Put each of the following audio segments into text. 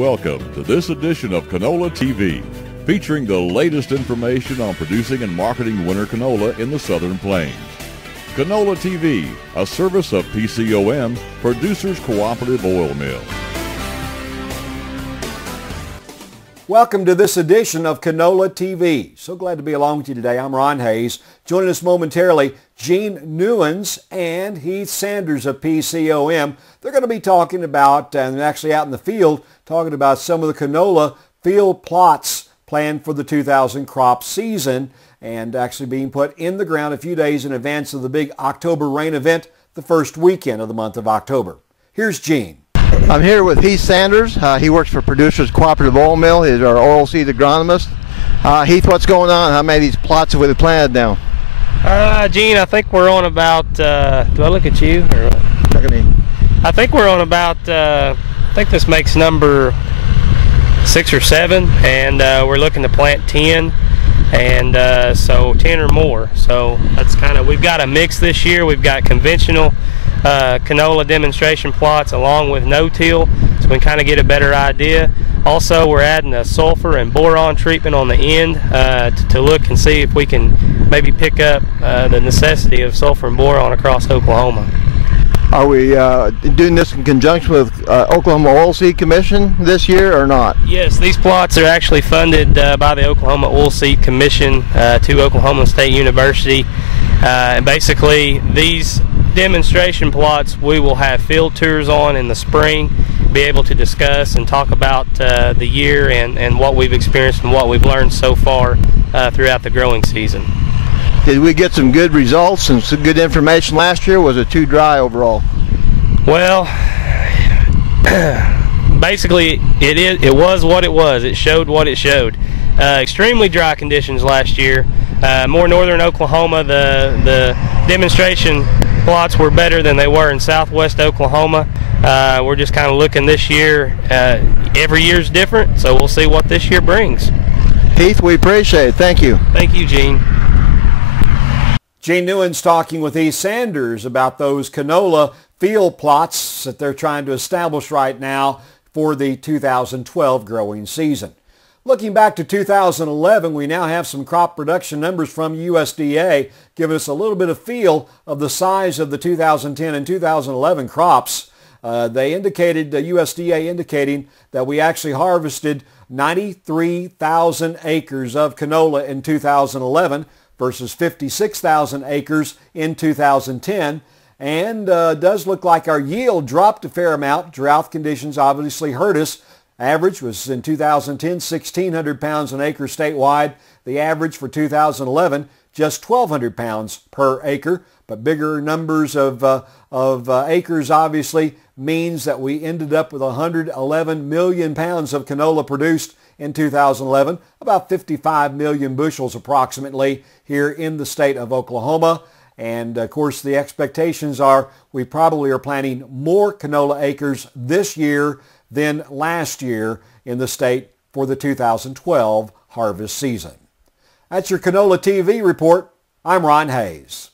welcome to this edition of Canola TV, featuring the latest information on producing and marketing winter canola in the Southern Plains. Canola TV, a service of PCOM, Producers Cooperative Oil Mill. Welcome to this edition of Canola TV. So glad to be along with you today. I'm Ron Hayes. Joining us momentarily, Gene Neuens and Heath Sanders of PCOM. They're going to be talking about, and actually out in the field, talking about some of the canola field plots planned for the 2000 crop season and actually being put in the ground a few days in advance of the big October rain event the first weekend of the month of October. Here's Gene. I'm here with Heath Sanders. He works for Producers Cooperative Oil Mill. He's our oilseed agronomist. Heath, what's going on? How many of these plots have we planted now? Gene, I think we're on about, do I look at you? Or what? Look at me. I think we're on about, I think this makes number 6 or 7, and we're looking to plant 10, and so 10 or more. So that's kind of, we've got a mix this year. We've got conventional canola demonstration plots along with no-till, so we can kind of get a better idea. Also, we're adding a sulfur and boron treatment on the end to look and see if we can maybe pick up the necessity of sulfur and boron across Oklahoma. Are we doing this in conjunction with Oklahoma Oilseed Commission this year or not? Yes, these plots are actually funded by the Oklahoma Oilseed Commission to Oklahoma State University. And basically, these demonstration plots we will have field tours on in the spring, be able to discuss and talk about the year and what we've experienced and what we've learned so far throughout the growing season. Did we get some good results and some good information last year? Was it too dry overall? Well, basically it was what it was. It showed what it showed. Extremely dry conditions last year. More northern Oklahoma, the demonstration plots were better than they were in southwest Oklahoma. We're just kind of looking this year. Every year's different, so we'll see what this year brings. Heath, we appreciate it. Thank you. Thank you, Gene. Gene Neuens talking with Heath Sanders about those canola field plots that they're trying to establish right now for the 2012 growing season. Looking back to 2011, we now have some crop production numbers from USDA giving us a little bit of feel of the size of the 2010 and 2011 crops. They indicated, USDA indicating that we actually harvested 93,000 acres of canola in 2011 versus 56,000 acres in 2010. And does look like our yield dropped a fair amount. Drought conditions obviously hurt us. Average was in 2010 1,600 pounds an acre statewide. The average for 2011 just 1,200 pounds per acre. But bigger numbers of acres obviously means that we ended up with 111 million pounds of canola produced in 2011, about 55 million bushels approximately here in the state of Oklahoma. And of course the expectations are we probably are planting more canola acres this year than last year in the state for the 2012 harvest season. That's your Canola TV report. I'm Ron Hayes.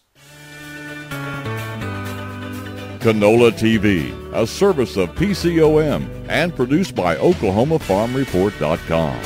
Canola TV, a service of PCOM and produced by OklahomaFarmReport.com.